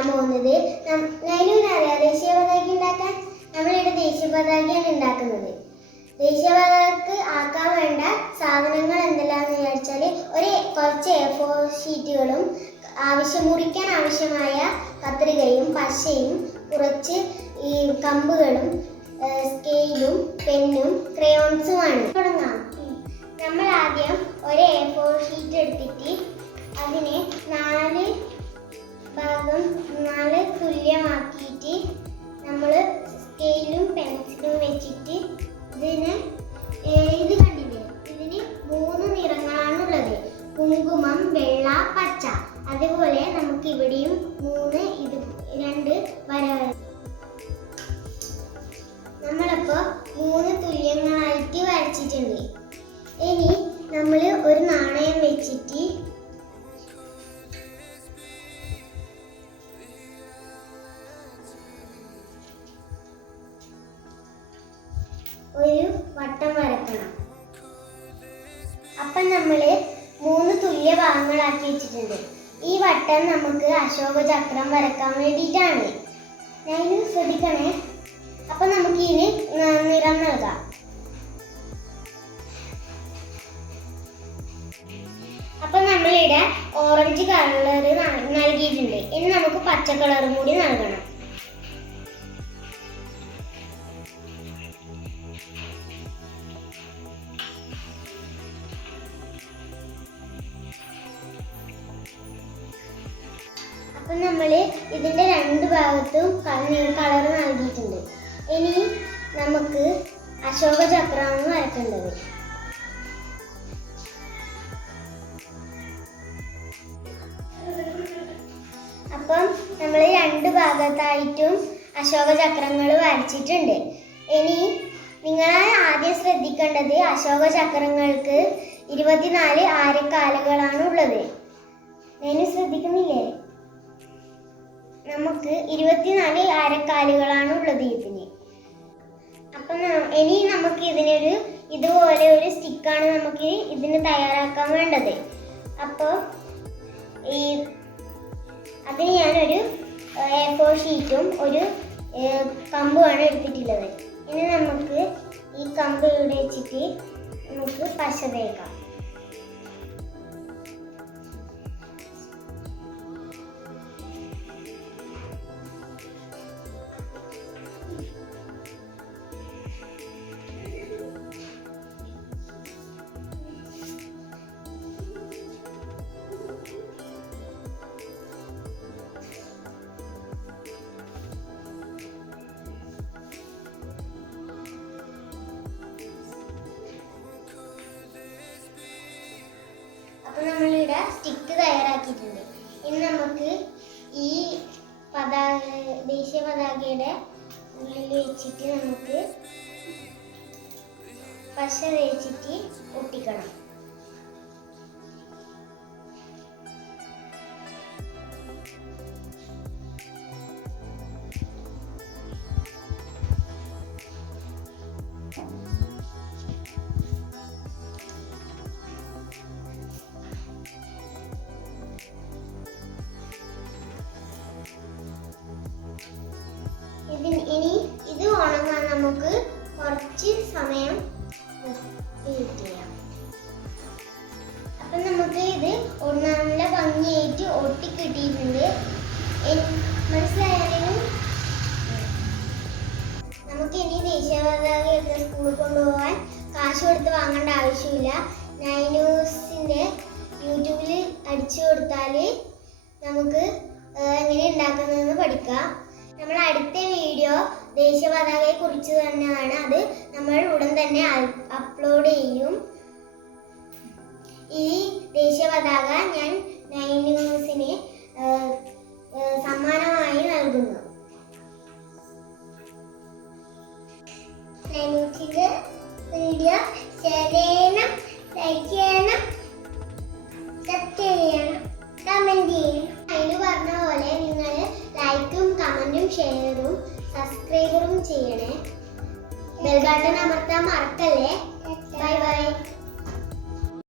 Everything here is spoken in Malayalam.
ചെയ്യാൻ പോകുന്നത്. നൈനുവിനറിയാം ദേശീയ പതാക ഉണ്ടാക്കാൻ? നമ്മളിവിടെ ദേശീയ പതാകയാണ് ഉണ്ടാക്കുന്നത്. ദേശീയ പതാകക്ക് ആക്കാൻ വേണ്ട സാധനങ്ങൾ എന്തെല്ലാന്ന് വിചാരിച്ചാൽ കുറച്ച് A4 ഷീറ്റുകളും മുറിക്കാൻ ആവശ്യമായ കത്രികയും പശയും കുറച്ച് ഈ കമ്പുകളും സ്കെയിലും പെന്നും ക്രയോൺസുമാണ്. തുടങ്ങാം. നമ്മൾ ആദ്യം ഒരു A4 ഷീറ്റ് എടുത്തിട്ട് അതിനെ 4 തുല്യമാക്കിയിട്ട് നമ്മൾ സ്കെയിലും പെൻസിലും വെച്ചിട്ട് ഇത് കണ്ടില്ലേ, ഇതിന് 3 നിറങ്ങളാണുള്ളത്. കുങ്കുമം, വെള്ള, പച്ച. അതുപോലെ നമുക്ക് ഇവിടെയും 2 വര. നമ്മളപ്പോൾ 3 തുല്യങ്ങളായിട്ട് വരച്ചിട്ടുണ്ട്. ഇനി നമ്മൾ ഒരു നാണയം വെച്ചിട്ട് ഒരു വട്ടം വരക്കണം. അപ്പം നമ്മൾ 3 തുല്യ ഭാഗങ്ങളാക്കി വെച്ചിട്ടുണ്ട്. ഈ വട്ടം നമുക്ക് അശോക ചക്രം വരക്കാൻ വേണ്ടിയിട്ടാണ്. ഞാൻ ശ്രദ്ധിക്കണേ. അപ്പം നമുക്ക് ഇതിന് നിറം നൽകാം. അപ്പം നമ്മളിവിടെ ഓറഞ്ച് കളർ നൽകിയിട്ടുണ്ട്. ഇനി നമുക്ക് പച്ച കളറും കൂടി നൽകണം. അപ്പം നമ്മൾ ഇതിൻ്റെ 2 ഭാഗത്തും കളർ നൽകിയിട്ടുണ്ട്. ഇനി നമുക്ക് അശോക ചക്രമാണ് വരക്കേണ്ടത്. അപ്പം നമ്മൾ 2 ഭാഗത്തായിട്ടും അശോക ചക്രങ്ങൾ വരച്ചിട്ടുണ്ട്. ഇനി നിങ്ങൾ ആദ്യം ശ്രദ്ധിക്കേണ്ടത് അശോക ചക്രങ്ങൾക്ക് 24 ആരക്കാലുകളാണ് ഉള്ളത്. ഞാൻ ശ്രദ്ധിക്കുന്നില്ലേ? നമുക്ക് 24 ആരക്കാലുകളാണ് ഉള്ളത് ഇതിന്. അപ്പം ഇനി നമുക്ക് ഇതുപോലെ ഒരു സ്റ്റിക്കാണ് നമുക്ക് ഇതിന് തയ്യാറാക്കാൻ വേണ്ടത്. അപ്പോൾ അതിന് ഞാനൊരു A4 ഷീറ്റും ഒരു കമ്പുമാണ് എടുത്തിട്ടുള്ളത്. ഇനി നമുക്ക് ഈ കമ്പ് ഇവിടെ വെച്ചിട്ട് നമുക്ക് പശ തേക്കാം. അപ്പോൾ നമ്മളിവിടെ സ്റ്റിക്ക് തയ്യാറാക്കിയിട്ടുണ്ട്. ഇനി നമുക്ക് ഈ ദേശീയ പതാകയുടെ ഉള്ളിൽ വെച്ചിട്ട് നമുക്ക് പശ തേച്ചിട്ട് ഒട്ടിക്കണം. ഇനി ഇത് ഉണങ്ങാൻ നമുക്ക് കുറച്ച് സമയം വെയിറ്റ് ചെയ്യാം. അപ്പം നമുക്ക് ഇത് നല്ല ഭംഗിയായിട്ട് ഒട്ടിക്കിട്ടിയിട്ടുണ്ട്. മനസ്സിലായാലും നമുക്ക് ഇനി ദേശീയ പതാക സ്കൂളിൽ കൊണ്ടുപോകാൻ കാശ് കൊടുത്ത് വാങ്ങേണ്ട ആവശ്യമില്ല. നൈനൂസിൻ്റെ യൂട്യൂബിൽ അടിച്ചു കൊടുത്താൽ നമുക്ക് എങ്ങനെ ഉണ്ടാക്കുന്നതെന്ന് പഠിക്കാം. നമ്മൾ അടുത്ത വീഡിയോ ദേശീയ പതാകയെ കുറിച്ച് തന്നെയാണ്. അത് നമ്മൾ ഉടൻ തന്നെ അപ്ലോഡ് ചെയ്യും. ഈ ദേശീയ പതാക ഞാൻ നൈനൂസിന് സമ്മാനമായി നൽകുന്നു. നൈനൂസിന്റെ വീഡിയോ ഷെയർ ചെയ്യണം, ലൈക്ക് ചെയ്യണം, സബ്സ്ക്രൈബ് ചെയ്യണം, കമന്റ് ചെയ്യണം. അതിന് പറഞ്ഞ പോലെ നിങ്ങൾ ലൈക്കും കമന്റും ഷെയറും സബ്സ്ക്രൈബറും ചെയ്യണേ. ബെൽ ബട്ടൺ അമർത്താൻ മറക്കല്ലേ.